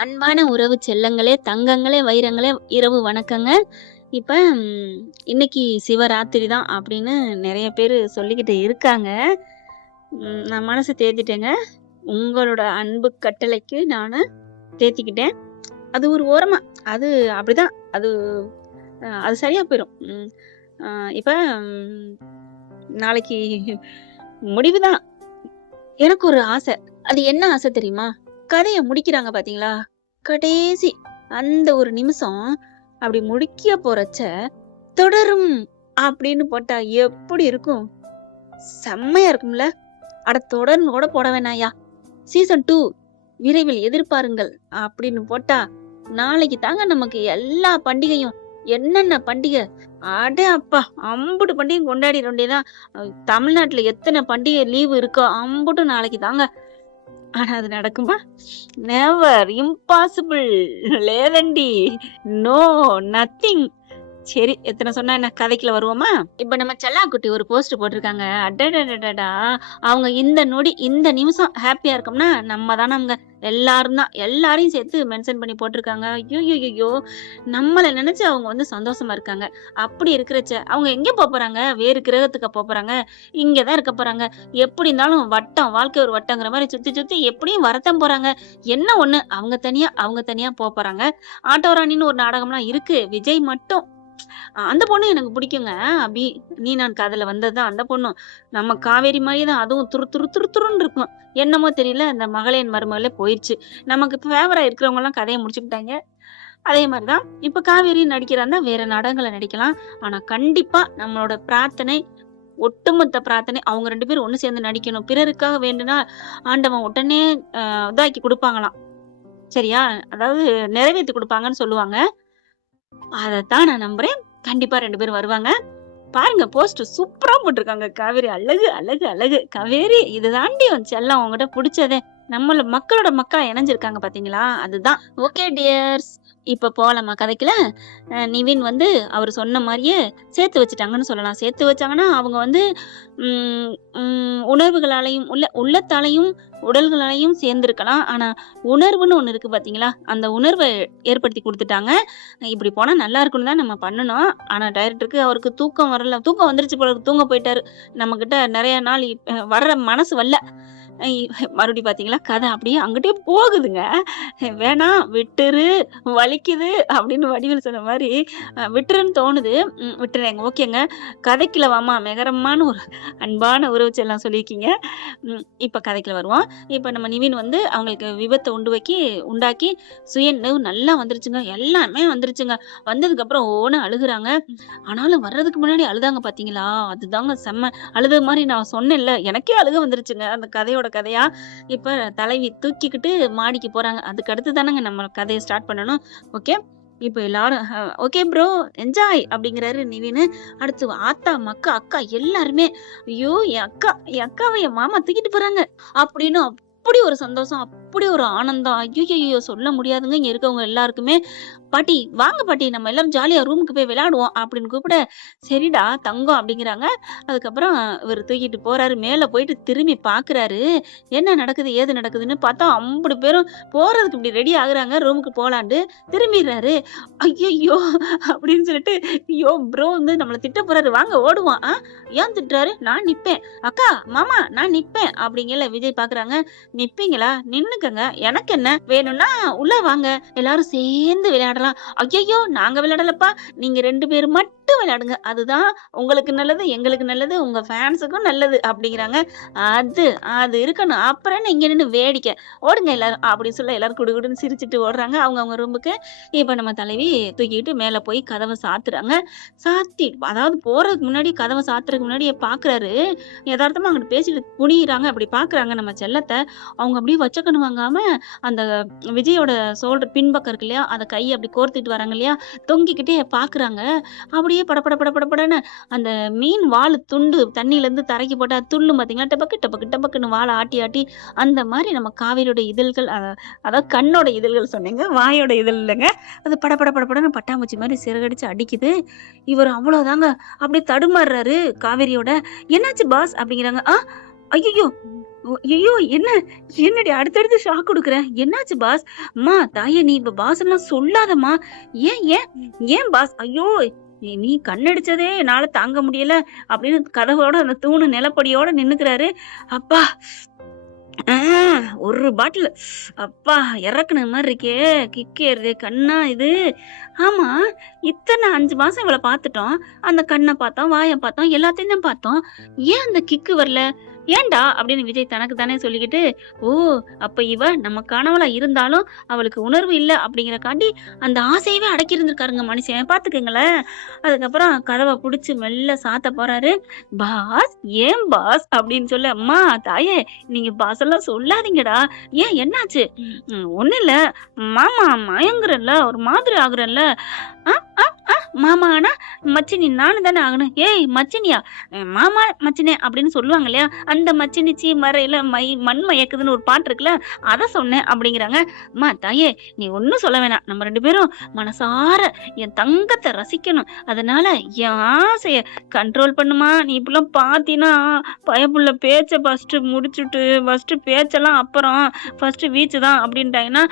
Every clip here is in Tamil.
அன்பான உறவு செல்லங்களே, தங்கங்களே, வைரங்களே, இரவு வணக்கங்க. இப்ப இன்னைக்கு சிவராத்திரி தான் அப்படின்னு நெறைய பேரு சொல்லிக்கிட்டு இருக்காங்க. நான் மனசு தேத்திட்டேங்க. உங்களோட அன்பு கட்டளைக்கு நானு தேத்திக்கிட்டேன். அது ஒரு ஓரமா அது அப்படிதான். அது சரியா போயிரும். அ இப்ப நாளைக்கு முடிவுதான். எனக்கு ஒரு ஆசை. அது என்ன ஆசை தெரியுமா? கதைய முடிக்கிறாங்க பாத்தீங்களா? கடைசி அந்த ஒரு நிமிஷம் அப்படி முடிக்க போறச்ச, தொடரும் அப்படின்னு போட்டா எப்படி இருக்கும்? செம்மையா இருக்கும்ல? அட தொடர்ன்னு கூட போட வேணாம்யா. சீசன் 2 விரைவில் எதிர்பாருங்கள் அப்படின்னு போட்டா, நாளைக்கு தாங்க நமக்கு எல்லா பண்டிகையும். என்னென்ன பண்டிகை? அட அப்பா! அம்புட்டு பண்டிகையும் கொண்டாடிட வேண்டியதுதான். தமிழ்நாட்டுல எத்தன பண்டிகை லீவு இருக்கோ அம்புட்டும் நாளைக்கு தாங்க. ஆனா அது நடக்குமா? நெவர், இம்பாசிபிள், லேதண்டி, நோ, நத்திங். சரி, எத்தனை சொன்னா என்ன, கதைக்குள்ள வருவோமா? இப்ப நம்ம செல்லாக்குட்டி ஒரு போஸ்ட் போட்டிருக்காங்க. அடடடடடா! அவங்க இந்த நொடி, இந்த நிமிஷம் ஹாப்பியா இருக்கோம்னா நம்ம தானங்க. எல்லாரும் தான். எல்லாரையும் சேர்த்து மென்ஷன் பண்ணி போட்டிருக்காங்க. ஐய்யய்யோ! நம்மள நினைச்சு அவங்க சந்தோஷமா இருக்காங்க. அப்படி இருக்கிறச்ச அவங்க எங்க போறாங்க? வேறு கிரகத்துக்கா போறாங்க? இங்க தான் இருக்க போறாங்க. எப்படி இருந்தாலும் வட்டம், வாழ்க்கை ஒரு வட்டங்கிற மாரி சுத்தி சுத்தி எப்படியும் வரத்தான் போறாங்க. என்ன ஒண்ணு, அவங்க தனியா போறாங்க. ஆட்டோ ராணின்னு ஒரு நாடகம்லாம் இருக்கு. விஜய் மட்டும் அந்த பொண்ணு எனக்கு பிடிக்குங்க. அபி, நீ நான் காதல்ல வந்ததுதான் அந்த பொண்ணும். நம்ம காவேரி மாரியே தான் அதுவும் துரு துரு துரு துருன்னு இருக்கும். என்னமோ தெரியல, அந்த மகளேன் மருமகளே போயிருச்சு. நமக்கு ஃபேவரா இருக்கிறவங்க எல்லாம் கதையை முடிச்சுக்கிட்டாங்க. அதே மாதிரிதான் இப்ப காவேரி நடிக்கிறான்னா வேற நாடகங்களை நடிக்கலாம். ஆனா கண்டிப்பா நம்மளோட பிரார்த்தனை, ஒட்டுமொத்த பிரார்த்தனை அவங்க 2 பேரும் ஒண்ணு சேர்ந்து நடிக்கணும். பிறருக்காக வேண்டுனா ஆண்டவன் உடனே இதாக்கி கொடுப்பாங்களாம். சரியா? அதாவது நிறைவேத்தி கொடுப்பாங்கன்னு சொல்லுவாங்க. அதத்தான் நான் நம்புறேன். கண்டிப்பா 2 பேரும் வருவாங்க. பாருங்க, போஸ்ட் சூப்பரா போட்டிருக்காங்க. காவேரி அழகு அழகு அழகு. காவேரி, இதுதாண்டி உன் செல்லம், உங்ககிட்ட பிடிச்சதே. நம்மள மக்களோட மக்களா இணைஞ்சிருக்காங்க பாத்தீங்களா? அதுதான். ஓகே டியர்ஸ், இப்ப போலாமா கதைக்குள்ள? நிவின் அவர் சொன்ன மாதிரியே சேர்த்து வச்சுட்டாங்கன்னு சொல்லலாம். சேர்த்து வச்சாங்கன்னா அவங்க உம் உம் உணர்வுகளாலையும் உள்ளத்தாலையும் உடல்களாலையும் சேர்ந்திருக்கலாம். ஆனா உணர்வுன்னு ஒண்ணு இருக்கு பாத்தீங்களா? அந்த உணர்வை ஏற்படுத்தி கொடுத்துட்டாங்க. இப்படி போனா நல்லா இருக்குன்னு தான் நம்ம பண்ணணும். ஆனா டைரக்டருக்கு அவருக்கு தூக்கம் வரல. தூக்கம் வந்துருச்சு போல, தூங்க போயிட்டாரு. நம்ம கிட்ட நிறைய நாள் வர்ற மனசு வரல. மறுபடியும் பாத்தீங்களா, கதை அப்படியே அங்கிட்டே போகுதுங்க. வேணாம், விட்டுரு, வலிக்குது அப்படின்னு வடிவேல் சொன்ன மாதிரி விட்டுருன்னு தோணுது. விட்டுறேங்க. ஓகேங்க, கதைக்குள்ள வாமா மெகரமான ஒரு அன்பான உறவு செல்லம் சொல்லியிருக்கீங்க. இப்ப கதைக்குள்ள வருவோம். இப்ப நம்ம நிவின் அவங்களுக்கு விபத்தை உண்டாக்கி சுயநினைவு நல்லா வந்துருச்சுங்க. எல்லாமே வந்துருச்சுங்க. வந்ததுக்கு அப்புறம் ஓன்னு அழுகுறாங்க. ஆனாலும் வர்றதுக்கு முன்னாடி அழுதாங்க பாத்தீங்களா? அதுதாங்க செம்ம. அழுத மாதிரி நான் சொன்னேன்ல, எனக்கே அழுக வந்துருச்சுங்க அந்த கதையோட கதையா. இப்ப தலைவி தூக்கிக்கிட்டு மாடிக்கு போறாங்க. அதுக்கு அடுத்து தானங்க நம்ம கதையை ஸ்டார்ட் பண்ணணும். ஓகே, இப்ப எல்லாரும் ஓகே ப்ரோ, என்ஜாய் அப்படிங்கிறாரு நிவின். அடுத்து ஆத்தா, மக்கா, அக்கா எல்லாருமே, ஐயோ என் அக்காவை என் மாமா தூக்கிட்டு போறாங்க அப்படின்னு அப்படி ஒரு சந்தோஷம், அப்படி ஒரு ஆனந்தம். ஐயோ சொல்ல முடியாதுங்க. இங்க இருக்கவங்க எல்லாருக்குமே, பாட்டி வாங்க பாட்டி, நம்ம எல்லாரும் ஜாலியா ரூமுக்கு போய் விளையாடுவோம் அப்படின்னு கூப்பிட, சரிடா தங்கம் அப்படிங்கிறாங்க. அதுக்கப்புறம் இவர் தூக்கிட்டு போறாரு. மேல போயிட்டு திரும்பி பாக்குறாரு, என்ன நடக்குது ஏது நடக்குதுன்னு. பார்த்தா அம்புடு பேரும் போறதுக்கு இப்படி ரெடி ஆகுறாங்க ரூமுக்கு போலான்னு. திரும்பிடுறாரு. ஐயோ அப்படின்னு சொல்லிட்டு, ஐயோ ப்ரோ நம்மளை திட்ட போறாரு, வாங்க ஓடுவான். ஏன் திட்டுறாரு? நான் நிப்பேன், அக்கா மாமா நான் நிப்பேன் அப்படிங்கல. விஜய் பாக்குறாங்க. நிப்பீங்களா? நின்னுக்கங்க, எனக்கு என்ன, வேணும்னா உள்ள வாங்க, எல்லாரும் சேர்ந்து விளையாடலாம். ஐயோ நாங்க விளையாடலப்பா, நீங்க 2 பேரும் மட்டும் விளையாடுங்க, அதுதான் உங்களுக்கு நல்லது, எங்களுக்கு நல்லது, உங்க ஃபேன்ஸுக்கும் நல்லது அப்படிங்கிறாங்க. அது இருக்கணும். அப்புறம் இங்க நின்று வேடிக்கை, ஓடுங்க எல்லாரும் அப்படின்னு சொல்ல எல்லாரும் குடுகுடுன்னு சிரிச்சுட்டு ஓடுறாங்க அவங்க ரூமுக்கு. இப்ப நம்ம தலைவி தூக்கிட்டு மேல போய் கதவை சாத்துறாங்க. அதாவது போறதுக்கு முன்னாடி, கதவை சாத்துறதுக்கு முன்னாடியே பாக்குறாரு. யதார்த்தமா அங்கிட்டு பேசிட்டு குனிறாங்க. அப்படி பாக்குறாங்க நம்ம செல்லத்தை. அவங்க அப்படியே வச்ச கண்ணு வாங்காம அந்த விஜயோட ஷோல்டர் பின்பக்கம் இருக்கு இல்லையா, அந்த கையை அப்படி கோர்த்துட்டு வராங்க இல்லையா, தொங்கிக்கிட்டே பாக்குறாங்க. அப்படியே படபடன்னு அந்த மீன் வால் துண்டு தண்ணியில இருந்து தரைக்கு போட்டா துள்ளும் பாத்தீங்களா, டபக்கு டபக்கு டபக்குன்னு வாழை ஆட்டி ஆட்டி, அந்த மாதிரி நம்ம காவேரியோட இதழ்கள், அதாவது கண்ணோட இதழ்கள் சொன்னீங்க, வாயோட இதழ் இல்லைங்க, அது படபடன்னு பட்டாம்பூச்சி மாதிரி சிறகடிச்சு அடிக்குது. இவர் அவ்வளவுதாங்க, அப்படியே தடுமாறுறாரு. காவேரியோட என்னாச்சு பாஸ் அப்படிங்கிறாங்க. ஐயோ ஐயோ! என்னடி அடுத்தடுத்து ஷாக் குடுக்குற? என்னாச்சு பாஸ்? அம்மா, தாயே நீ இப்ப பாஸ்லாம் சொல்லாதம்மா. ஏன் ஏன் ஏன் பாஸ்? ஐயோ! நீ கண்ணடிச்சதே என்னால தாங்க முடியல அப்படின்னு கதவோட அந்த தூணு நிலப்படியோட நின்னுக்கிறாரு. அப்பா! ஆ ஒரு பாட்டில் அப்பா இறக்குன மாதிரி இருக்கே, கிக் ஏறுதே கண்ணா இது. ஆமா, இத்தனை 5 மாசம் இவள பார்த்துட்டோம். அந்த கண்ண பார்த்தோம், வாய பார்த்தோம், எல்லாத்தையும் தான் பார்த்தோம். ஏன் அந்த கிக்கு வரல? ஏன்டா? அப்படின்னு விஜய் தனக்கு தானே சொல்லிக்கிட்டு, ஓ! அப்ப இவ நம்ம கனவுல இருந்தாலும் அவளுக்கு உணர்வு இல்ல அப்படிங்கிறக்காண்டி அந்த ஆசையவே அடக்கி இருந்திருக்காருங்க மனுஷன். பார்த்துக்கங்களேன். அதுக்கப்புறம் கதவ புடிச்சு மெல்ல சாத்த போறாரு. பாஸ், ஏன் பாஸ் அப்படின்னு சொல்ல, அம்மா, தாயே நீங்க பாஸ் எல்லாம் சொல்லாதீங்கடா. ஏன் என்னாச்சு? ஒண்ணும் இல்ல. மாமா மயங்குறல்ல, ஒரு மாதிரி ஆகுறல்ல. ஆ ஆ ஆ மாமானா மச்சினி நானு தானே ஆகணும். ஏய் மச்சினியா? மாமா மச்சினே அப்படின்னு சொல்லுவாங்க இல்லையா? அந்த மச்சினிச்சி மறையில மண் மயக்குதுன்னு ஒரு பாட்டு இருக்குல்ல, அத சொன்னேன் அப்படிங்கிறாங்க. அம்மா தாயே நீ ஒன்னும் சொல்ல வேணாம். நம்ம 2 பேரும் மனசார என் தங்கத்தை ரசிக்கணும். அதனால என் ஆசைய கண்ட்ரோல் பண்ணுமா. நீ இப்பெல்லாம் பாத்தீன்னா பயப்புள்ள பேச்ச ஃபர்ஸ்ட் முடிச்சுட்டு ஃபர்ஸ்ட் பேச்செல்லாம் அப்புறம் ஃபர்ஸ்ட் வீச்சு தான் அப்படின்ட்டாங்கன்னா,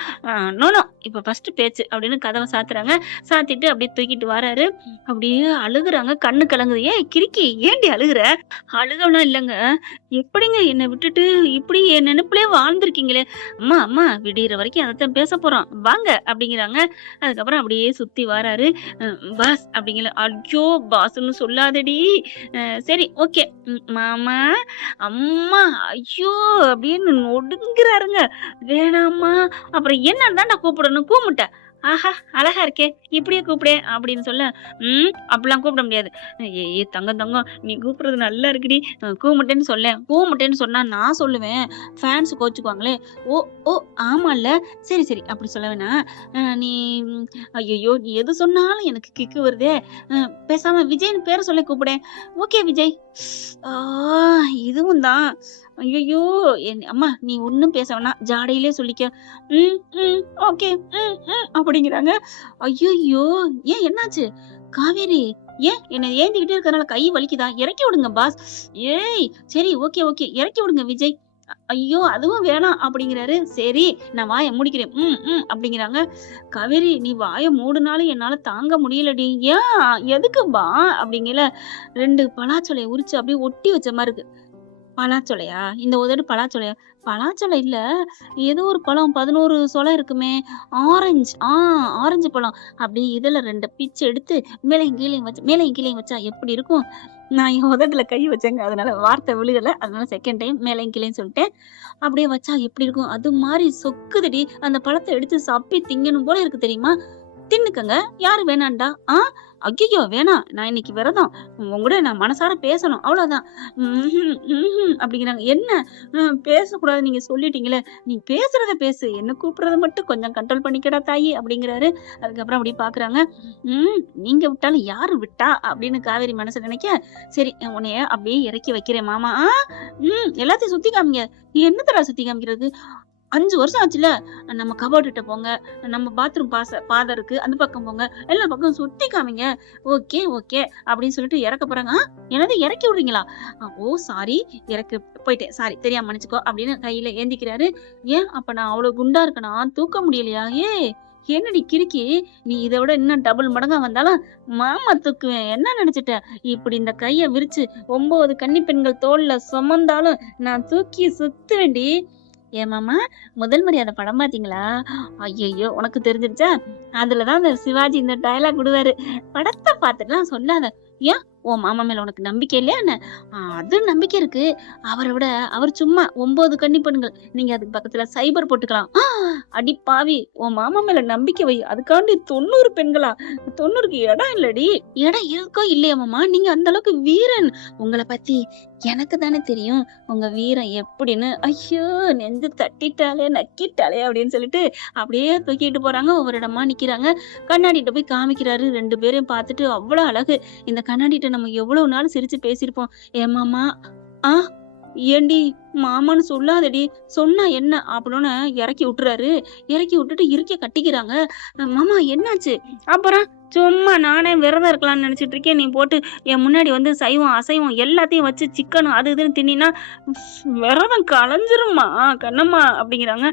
நோ நோ இப்ப ஃபர்ஸ்ட் பேச்சு அப்படின்னு கதவை சாத்துறாங்க. சாத்திட்டு அப்படியே தூக்கிட்டு வராரு. அப்படியே அழுகுறாங்க. கண்ணு கலங்குது. ஏய் கிறுக்கி, ஏன்டி அழுகுற? அழுகலாம் இல்லைங்க. எப்படிங்க என்னை விட்டுட்டு இப்படி என் நினைப்புலயே வாழ்ந்திருக்கீங்களே. அம்மா அம்மா விடியற வரைக்கும் அதைத்தான் பேச போறோம் வாங்க அப்படிங்கிறாங்க. அதுக்கப்புறம் அப்படியே சுத்தி வராரு. பாஸ் அப்படிங்கிற. ஐயோ பாஸ்ன்னு சொல்லாதடி. சரி ஓகே மாமா அம்மா ஐயோ அப்படின்னு நொடுங்குறாருங்க. வேணாம்மா அப்புறம் என்ன தான்டா கூப்பிடணும்? கூமுட்ட. ஆஹா அழகா இருக்கே, இப்படியே கூப்பிடே அப்படின்னு சொல்ல, அப்படிலாம் கூப்பிட முடியாது. ஏ தங்கம் தங்கம் நீ கூப்பிடுறது நல்லா இருக்குடி, கூமுட்டேன்னு சொல்ல. கூமுட்டேன்னு சொன்னா நான் சொல்லுவேன், ஃபேன்ஸ் கோச்சுக்குவாங்களே. ஓ ஓ ஆமால்ல, சரி சரி அப்படி சொல்ல வேணாம். நீ ஐயோ நீ எது சொன்னாலும் எனக்கு கிக்கு வருதே. பேசாம விஜய்னு பேரை சொல்லி கூப்பிடேன். ஓகே விஜய். இதுவும் தான். ஐயோ அம்மா நீ ஒன்னும் பேச வேணாம், ஜாடையிலே சொல்லிக்க. ஓகே அப்படிங்கிறாங்க. ஐயோ ஏன் என்னாச்சு? காவேரி ஏன் என்னை ஏந்திக்கிட்டே இருக்கறனால கை வலிக்குதா? இறக்கி விடுங்க பாஸ். ஏய் சரி ஓகே ஓகே இறக்கி விடுங்க விஜய். ஐயோ அதுவும் வேணாம் அப்படிங்கிறாரு. சரி நான் வாயை மூடிக்கிறேன் அப்படிங்கிறாங்க. காவேரி நீ வாயை மூடுனாலும் என்னால தாங்க முடியலடி. ஏன் எதுக்குப்பா அப்படிங்கல. 2 பலாச்சொலையை உரிச்சு அப்படியே ஒட்டி வச்ச மாதிரி இருக்கு. பலாச்சொலையா? இந்த உதடு பலாச்சொலையா? பலாச்சொலை இல்ல. ஏதோ ஒரு பழம் 11 சொலை இருக்குமே. ஆரஞ்சு. ஆரஞ்சு பழம். அப்படி இதுல 2 பிச்சு எடுத்து மேலையும் கீழையும் வச்சா எப்படி இருக்கும்? நான் என் உதட்டுல கை வச்சேங்க. அதனால வார்த்தை விழுகல. அதனால செகண்ட் டைம் மேலையும் கீழையும் சொல்லிட்டேன். அப்படியே வச்சா எப்படி இருக்கும்? அது மாதிரி சொக்குதுடி. அந்த பழத்தை எடுத்து சப்பி திங்கணும் போல இருக்கு தெரியுமா? தின்னுக்கங்க. யாரு வேணாண்டா? ஐயையோ வேணாம். நான் இன்னைக்கு விரதம். உங்கூட நான் மனசார பேசணும். அவ்வளவுதான். அப்படிங்கிறாங்க. என்ன? பேசக்கூடாது நீங்க சொல்லிட்டீங்களே. நீ பேசுறத பேசு. என்ன கூப்பிடுறத மட்டும் கொஞ்சம் கண்ட்ரோல் பண்ணிக்கடா தாயி அப்படிங்கிறாரு. அதுக்கப்புறம் அப்படி பாக்குறாங்க. நீங்க விட்டாலும் யாரு விட்டா அப்படின்னு காவேரி மனசு நினைக்க, சரி உன்னைய அப்படியே இறக்கி வைக்கிறேன் மாமா. எல்லாத்தையும் சுத்தி காமிங்க. என்னத்தடா சுத்தி காமிக்கிறது? 5 வருஷம் ஆச்சுல. நம்ம கபோர்டு கிட்ட போங்க. நம்ம பாத்ரூம் பாதை இருக்கு. அந்த பக்கம் போங்க. எல்லா பக்கம் சுத்தி காமிங்க. ஓகே ஓகே அப்படின்னு சொல்லிட்டு இறக்க போறாங்க. என்னது இறக்கி விடுறீங்களா? ஓ சாரி இறக்கு போயிட்டேன். சாரி தெரியாம மன்னிச்சுக்கோ அப்படின்னு கையில ஏந்திக்கிறாரு. ஏன் அப்ப நான் அவ்வளவு குண்டா இருக்கனா? தூக்க முடியலையா? என்னடி கிறுக்கி, நீ இதை விட இன்னும் டபுள் மடங்கா வந்தாலும் மாமா தூக்குவேன். என்ன நினைச்சிட்ட? இப்படி இந்த கைய விரிச்சு 9 கன்னி பெண்கள் தோல்ல சுமந்தாலும் நான் தூக்கி சுத்துவேண்டி. ஏன் மாமா முதல் மரியாதை படம் பாத்தீங்களா? ஐயையோ உனக்கு தெரிஞ்சிருச்சா? அதுலதான் இந்த சிவாஜி இந்த டயலாக் விடுவாரு. படத்தை பார்த்துட்டுலாம் சொல்லாத. ஏன் உன் மாமா மேல உனக்கு நம்பிக்கை இல்லையா என்ன? அது நம்பிக்கை இருக்கு. அவரை விட அவர் சும்மா 9 கன்னி பெண்கள். நீங்க அதுக்கு பக்கத்துல சைபர் போட்டுக்கலாம். அடி பாவி, உன் மாமா மேல நம்பிக்கை வை. அதுக்காண்டி 90 பெண்களா? 90க்கு இடம் இல்லடி. இடம் இருக்கோ இல்லையா மாமா? நீங்க அந்த அளவுக்கு வீரன். உங்களை பத்தி எனக்கு தானே தெரியும் உங்க வீரம் எப்படின்னு. ஐயோ நெஞ்சு தட்டிட்டாலே நக்கிட்டாலே அப்படின்னு சொல்லிட்டு அப்படியே தூக்கிட்டு போறாங்க. ஒவ்வொரு இடமா நிக்கிறாங்க. கண்ணாடிட்ட போய் காமிக்கிறாரு. 2 பேரையும் பார்த்துட்டு அவ்வளவு அழகு. இந்த கண்ணாடிட்ட நம்ம எவ்வளவு நாள் சிரிச்சு பேசியிருப்போம். ஏமாமா ஏண்டி மாமான்னு சொல்லாதடி, சொன்னா என்ன அப்படின்னு இறக்கி விட்டுறாரு. இறக்கி விட்டுட்டு இறுக்கிய கட்டிக்கிறாங்க. மாமா என்னாச்சு? அப்புறம் சும்மா நானே விரதம் இருக்கலாம்னு நினைச்சிட்டு இருக்கேன். நீ போட்டு என் முன்னாடி வந்து சைவம் அசைவம் எல்லாத்தையும் வச்சு சிக்கன் அது இதுன்னு தின்னா விரதம் கலைஞ்சிரும்மா கண்ணம்மா அப்படிங்கிறாங்க.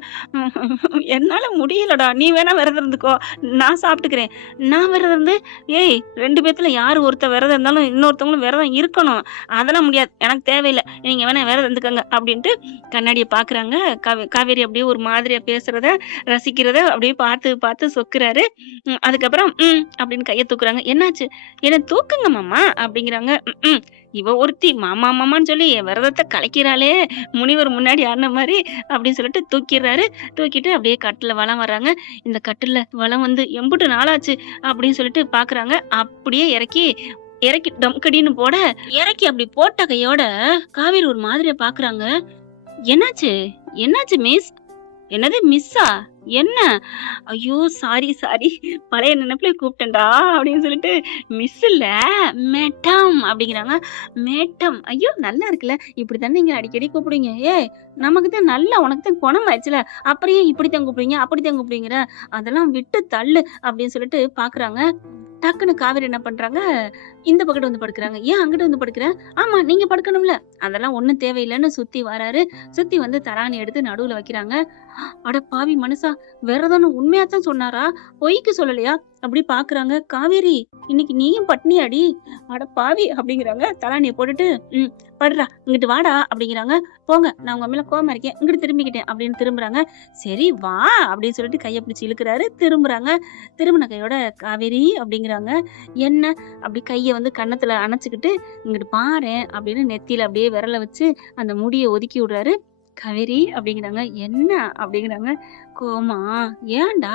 என்னால முடியலடா, நீ வேணா விரதம் இருந்துக்கோ, நான் சாப்பிட்டுக்கிறேன். நான் விரதம் இருந்து ஏய் 2 பேத்துல யாரு ஒருத்தர் விரதம் இருந்தாலும் இன்னொருத்தவங்களும் விரதம் இருக்கணும். அதெல்லாம் முடியாது, எனக்கு தேவையில்லை, நீங்க வேணா விரதம் இருந்துக்கங்க அப்படின்ட்டு கண்ணாடியை பாக்குறாங்க. காவேரி அப்படியே ஒரு மாதிரியா பேசுறத ரசிக்கிறத அப்படியே பார்த்து பார்த்து சொக்குறாரு. அதுக்கப்புறம் அப்படின்னு கையை தூக்குறாங்க. என்னாச்சு? என்ன தூக்குங்க மாமா அப்படிங்கிறாங்க. இவ ஒருத்தி மாமா மாமான்னு சொல்லி என் விரதத்தை கலைக்கிறாளே, முனிவர் முன்னாடி ஆடின மாதிரி அப்படின்னு சொல்லிட்டு தூக்கிடுறாரு. தூக்கிட்டு அப்படியே கட்டுல வலம் வர்றாங்க. இந்த கட்டுல வலம் வந்து எம்புட்டு நாளாச்சு அப்படின்னு சொல்லிட்டு பாக்குறாங்க. அப்படியே இறக்கி டம்கடின்னு போட, இறக்கி அப்படி போட்ட கையோட காவேரி ஒரு மாதிரியா பாக்குறாங்க. என்னாச்சு? என்னாச்சு மிஸ்? என்னது மிஸ்ஸா? என்ன? ஐயோ சாரி சாரி, பழைய நினைப்புல கூப்பிட்டேன்டா அப்படின்னு சொல்லிட்டு மிஸ் இல்ல மேடம் அப்படிங்கிறாங்க. மேடம், ஐயோ நல்லா இருக்குல்ல, இப்படித்தானே நீங்க அடிக்கடி கூப்பிடுவீங்க. நமக்கு தான் நல்லா உனக்கு தான் குணம் ஆயிடுச்சுல, அப்படியே இப்படித்தான் கூப்பிடுவீங்க அப்படித்தான் கூப்பிடுவீங்கிற, அதெல்லாம் விட்டு தள்ளு அப்படின்னு சொல்லிட்டு பாக்குறாங்க. டக்குன்னு காவேரி என்ன பண்றாங்க, இந்த பக்கத்து வந்து படுக்கிறாங்க. ஏன் அங்கிட்டு வந்து படுக்கிற? ஆமா நீங்க படுக்கணும்ல. அதெல்லாம் ஒண்ணும் தேவையில்லைன்னு சுத்தி வராரு. சுத்தி வந்து தராணி எடுத்து நடுவுல வைக்கிறாங்க. அட பாவி மனுஷா, விரதம்னு உண்மையாத்தான் சொன்னாரா, பொய்க்கு சொல்லலையா அப்படி பாக்குறாங்க. காவேரி இன்னைக்கு நீயும் பட்னியாடி, அட பாவி அப்படிங்கிறாங்க. தலானியை போட்டுட்டு படுறா இங்கிட்டு வாடா அப்படிங்கிறாங்க. போங்க, நான் உங்க மேல கோவமா இருக்கேன், இங்கிட்டு திரும்பிக்கிட்டேன் அப்படின்னு திரும்புறாங்க. சரி வா அப்படின்னு சொல்லிட்டு கையை பிடிச்சி இழுக்கிறாரு. திரும்புறாங்க. திரும்பின கையோட காவேரி அப்படிங்கிறாங்க. என்ன? அப்படி கையை வந்து கன்னத்துல அணைச்சுக்கிட்டு இங்கிட்டு பாரேன் அப்படின்னு நெத்தியில அப்படியே விரல வச்சு அந்த முடியை ஒதுக்கி விடுறாரு. காவேரி அப்படிங்கிறாங்க. என்ன அப்படிங்கிறாங்க. கோவமா? ஏன்டா?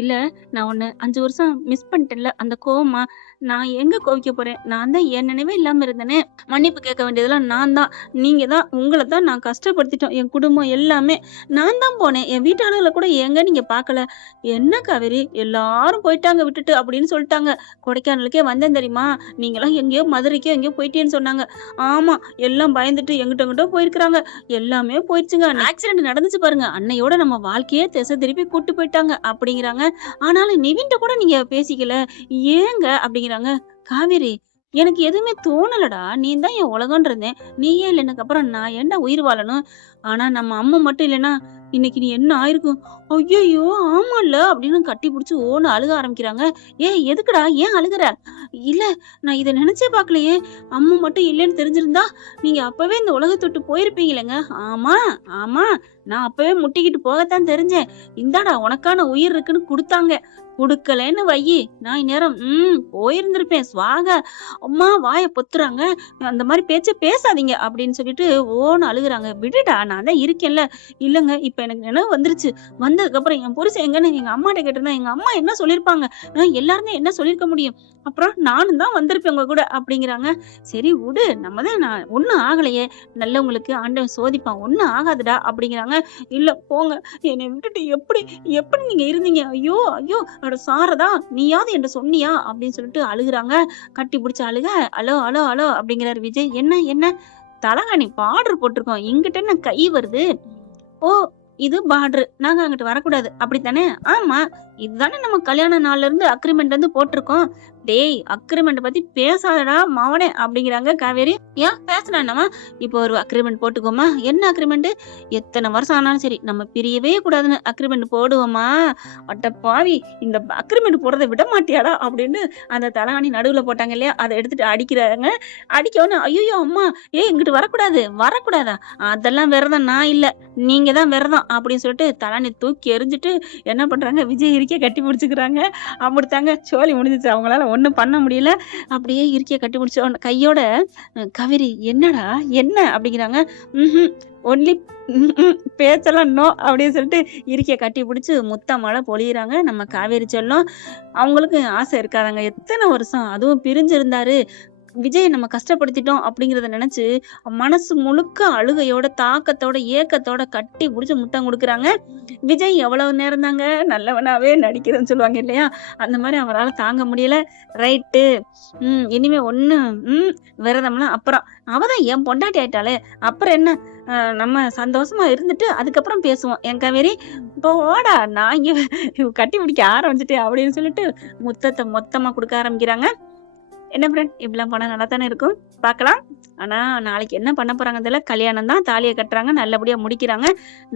இல்ல, நான் உன்னை 5 வருஷம் மிஸ் பண்ணிட்டேன்ல, அந்த கோவமா? நான் எங்க கோவிக்க போறேன்? நான் தான் என் நினைவே இல்லாம இருந்தேனே. மன்னிப்பு கேட்க வேண்டியதெல்லாம் நான் தான். நீங்க தான், உங்களை தான் நான் கஷ்டப்படுத்திட்டோம். என் குடும்பம் எல்லாமே நான் தான் போனேன். என் வீட்டாளர்களை கூட எங்க நீங்க பார்க்கல. என்ன காவேரி, எல்லாரும் போயிட்டாங்க விட்டுட்டு அப்படின்னு சொல்லிட்டாங்க. கொடைக்கானலுக்கே வந்தேன் தெரியுமா, நீங்களாம் எங்கேயோ மதுரைக்கோ எங்கேயோ போயிட்டேன்னு சொன்னாங்க. ஆமா, எல்லாம் பயந்துட்டு எங்கிட்ட போயிருக்கிறாங்க. எல்லாமே போயிடுச்சுங்க. ஆக்சிடென்ட் நடந்துச்சு பாருங்க, அன்னையோட நம்ம வாழ்க்கையே திசை திருப்பி கூட்டு போயிட்டாங்க அப்படிங்கிறாங்க. ஆனாலும் நிவின்ட்ட கூட நீங்க பேசிக்கல, ஏங்க அப்படிங்கிறாங்க. காவேரி, எனக்கு எதுவுமே தோணலடா, நீ தான் என் உலகம்னு இருந்தேன். நீயே இல்லைன்னு அப்புறம் நான் ஏன்டா உயிர் வாழணும்? ஆனா நம்ம அம்மா மட்டும் இல்லைன்னா இன்னைக்கு நீ என்ன ஆயிருக்கும்? ஐயோ ஆமால்ல அப்படின்னு கட்டி பிடிச்சி ஓன்னு அழுக ஆரம்பிக்கிறாங்க. எதுக்குடா, ஏன் அழுகுற? இல்ல, நான் இதை நினைச்சே பார்க்கலையே. அம்மா மட்டும் இல்லைன்னு தெரிஞ்சிருந்தா நீங்க அப்பவே இந்த உலகத்தை விட்டு போயிருப்பீங்களேங்க. ஆமா ஆமா, நான் அப்பவே முட்டிக்கிட்டு போகத்தான் தெரிஞ்சேன். இந்தாடா உனக்கான உயிர் இருக்குன்னு கொடுத்தாங்க, குடுக்கலன்னு வையி நான் இந்நேரம் போயிருந்திருப்பேன். சுவாக. அம்மா வாயை பொத்துறாங்க. அந்த மாதிரி பேச்ச பேசாதீங்க அப்படின்னு சொல்லிட்டு ஓன்னு அழுகுறாங்க. விடுடா, நான் தான் இருக்கேன்ல. இல்லைங்க, இப்ப எனக்கு நினைவு வந்துருச்சு. வந்ததுக்கப்புறம் என் புருஷன் எங்கன்னு எங்க அம்மாட்ட கேட்டிருந்தா எங்க அம்மா என்ன சொல்லியிருப்பாங்க? எல்லாருமே என்ன சொல்லியிருக்க முடியும்? அப்புறம் நானும் தான் வந்திருப்பேன் உங்க கூட அப்படிங்கிறாங்க. சரி விடு, நம்ம தான், நான் ஒன்றும் ஆகலையே, நல்லவங்களுக்கு ஆண்டவன் சோதிப்பான், ஒன்றும் ஆகாதுடா அப்படிங்கிறாங்க. இல்ல போங்க, என்னை விட்டுட்டு எப்படி எப்படி நீங்க இருந்தீங்க? ஐயோ ஐயோ, அட சாரதா, நீயாவது என்ன சொன்னியா அப்படின்னு சொல்லிட்டு அழுகுறாங்க. கட்டி பிடிச்ச அழுக. அலோ அலோ அலோ அப்படிங்கிறாரு விஜய். என்ன என்ன? தலகாணி பார்டர் போட்டிருக்கோம், இங்கிட்ட என்ன கை வருது? ஓ, இது பார்டர், நாங்க அங்கிட்டு வரக்கூடாது அப்படித்தானே? ஆமா, இதுதானே நம்ம கல்யாண நாள்ல இருந்து அக்ரிமெண்ட் வந்து போட்டிருக்கோம். டேய், அக்ரிமெண்ட் பத்தி பேசாதடா மவனே அப்படிங்கிறாங்க காவேரி. ஏன் பேசுறானமா? இப்போ ஒரு அக்ரிமெண்ட் போட்டுக்கோமா. என்ன அக்ரிமெண்ட்? எத்தனை வருஷம் ஆனாலும் சரி நம்ம பிரியவே கூடாதுன்னு அக்ரிமெண்ட் போடுவோமா? அட்ட பாவி, இந்த அக்ரிமெண்ட் போடுறதை விட மாட்டியாடா அப்படின்னு அந்த தலகாணி நடுவுல போட்டாங்க இல்லையா, அதை எடுத்துட்டு அடிக்கிறாங்க. அடிக்கவுன்னு ஐயோ அம்மா, இங்கிட்டு வரக்கூடாது. வரக்கூடாதா? அதெல்லாம் விரதம் நான் இல்ல, நீங்க தான் விரதம் அப்படின்னு சொல்லிட்டு தலானி தூக்கி எறிஞ்சிட்டு என்ன பண்றாங்க, விஜய் இருக்கிய கட்டி பிடிச்சிக்கிறாங்க. அப்படித்தாங்க சோழி முடிஞ்சிச்சு. அவங்களால ஒண்ணும் பண்ண முடியல. அப்படியே இருக்கிய கட்டி பிடிச்ச கையோட காவேரி, என்னடா என்ன அப்படிங்கிறாங்க. ஒன்லி பேச்செல்லாம் நோ அப்படின்னு சொல்லிட்டு இருக்கிய கட்டி பிடிச்சி முத்த மழை பொழியிறாங்க நம்ம காவேரி செல்லம். அவங்களுக்கு ஆசை இருக்காதாங்க, எத்தனை வருஷம் அதுவும் பிரிஞ்சிருந்தாரு. விஜய நம்ம கஷ்டப்படுத்திட்டோம் அப்படிங்கிறத நினைச்சு மனசு முழுக்க அழுகையோட, தாக்கத்தோட, ஏக்கத்தோட கட்டி புடிச்சு முத்தம் குடுக்குறாங்க. விஜய் எவ்வளவு நேரம் தாங்க நல்லவனாவே நடிக்கிறேன்னு சொல்லுவாங்க இல்லையா? அந்த மாரி அவரால தாங்க முடியல. ரைட்டு. இனிமே விரதம்லாம் அப்புறம். அவ தான் என் பொண்டாட்டி ஆயிட்டாளே! அப்புறம் என்ன? நம்ம சந்தோஷமா இருந்துட்டு அதுக்கப்புறம் பேசுவோம். "ஏன் காவேரி போடா நான் இங்க கட்டி பிடிக்க ஆரம்பிச்சுட்டேன்" அப்படின்னு சொல்லிட்டு முத்தத்த மொத்தமா குடுக்க ஆரம்பிக்கிறாங்க. என்ன ஃப்ரெண்ட் இப்படிலாம் போனா நல்லா தானே இருக்கும். பார்க்கலாம். ஆனா நாளைக்கு என்ன பண்ண போறாங்கன்னு தெரியல. கல்யாணம் தான், தாலிய கட்டுறாங்க, நல்லபடியா முடிக்கிறாங்க.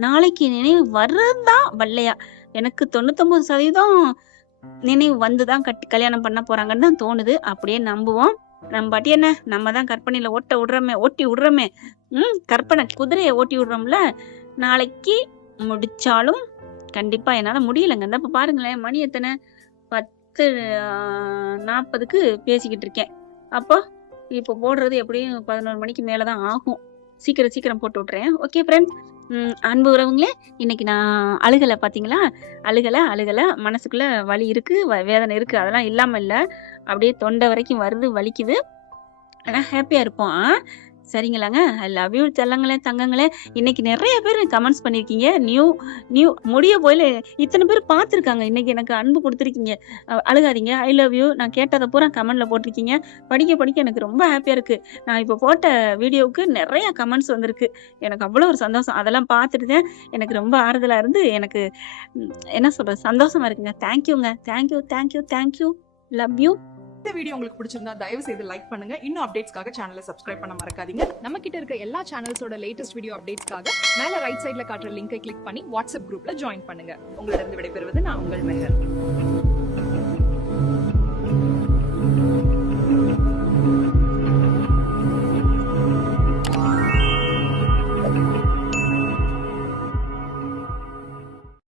நாளைக்கு நினைவு வர்றதுதான் வல்லையா. எனக்கு 99% நினைவு வந்து தான் கல்யாணம் பண்ண போறாங்கன்னு தான் தோணுது. அப்படியே நம்புவோம். நம்ம பாட்டி என்ன நம்ம தான் கற்பனையில ஓட்டி விடுறோமே. கற்பனை குதிரைய ஓட்டி விடுறோம்ல. நாளைக்கு முடிச்சாலும் கண்டிப்பா என்னால முடியலங்க. இந்த இப்ப பாருங்களேன் மணி எத்தனை? 10:40க்கு பேசிக்கிட்டு இருக்கேன். அப்போ இப்போ போடுறது எப்படியும் 11 மணிக்கு மேல தான் ஆகும். சீக்கிரம் போட்டு விட்டுறேன். Okay friends. அன்பு உறவுங்களே, இன்னைக்கு நான் அழுகல பாத்தீங்களா? அழுகல. மனசுக்குள்ள வலி இருக்கு, வேதனை இருக்கு. அதெல்லாம் இல்லாம இல்ல. அப்படியே தொண்டை வரைக்கும் வருது, வலிக்குது. ஆனா ஹேப்பியா இருப்போம். சரிங்களாங்க. ஐ லவ் யூ செல்லங்களே, தங்கங்களே. இன்னைக்கு நெறைய பேர் கமெண்ட்ஸ் பண்ணியிருக்கீங்க. நியூ முடிய போயில இத்தனை பேர் பார்த்துருக்காங்க. இன்னைக்கு எனக்கு அன்பு குடுத்துருக்கீங்க. அழுகாதீங்க. ஐ லவ் யூ. நான் கேட்டத பூரா கமெண்ட்ல போட்டிருக்கீங்க. படிக்க எனக்கு ரொம்ப ஹேப்பியா இருக்கு. நான் இப்போ போட்ட வீடியோவுக்கு நெறைய கமெண்ட்ஸ் வந்திருக்கு. எனக்கு அவ்வளோ ஒரு சந்தோஷம். அதெல்லாம் பார்த்துட்டு தான் எனக்கு ரொம்ப ஆறுதலா இருந்து எனக்கு என்ன சொல்றது? சந்தோஷமா இருக்குங்க. தேங்க்யூங்க. தேங்க்யூ. Love you. இந்த வீடியோ உங்களுக்கு பிடிச்சிருந்தா தயவு செய்து லைக் பண்ணுங்க. இன்னும் அப்டேட்ஸ்க்காக சேனலை சப்ஸ்கிரைப் பண்ண மறக்காதீங்க. நம்ம கிட்ட இருக்க எல்லா சேனல்ஸோட லேட்டஸ்ட் வீடியோ அப்டேட்ஸ்க்காக மேல ரைட் சைடுல காட்டுற லிங்கை கிளிக் பண்ணி வாட்ஸ்அப் குரூப்ல ஜாயின் பண்ணுங்க. உங்களிடம் விடைபெறுவது நான் உங்கள் மெஹர்.